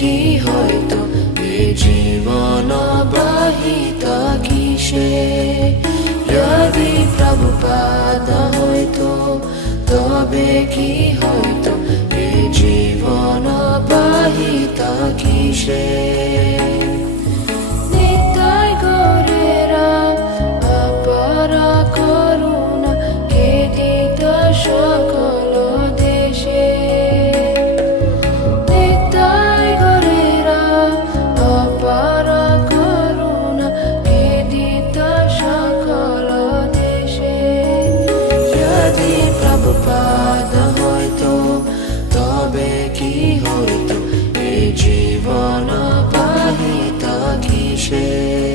কি হয়তো এ জীবন বাহিতা কিসে যদি প্রভুপাদ হয়তো তবে কি হয়তো এ জীবন বাহিতা কিসে নিতাই গৌরেরা অপারা করুণা কে দিত সকল দেশে নিতাই গৌরেরা অপারা করুণা কে দিত সকল দেশে যদি প্রভুপাদ হয়তো তবে কি হয়তো এ জীবন বাহিতা কিসে।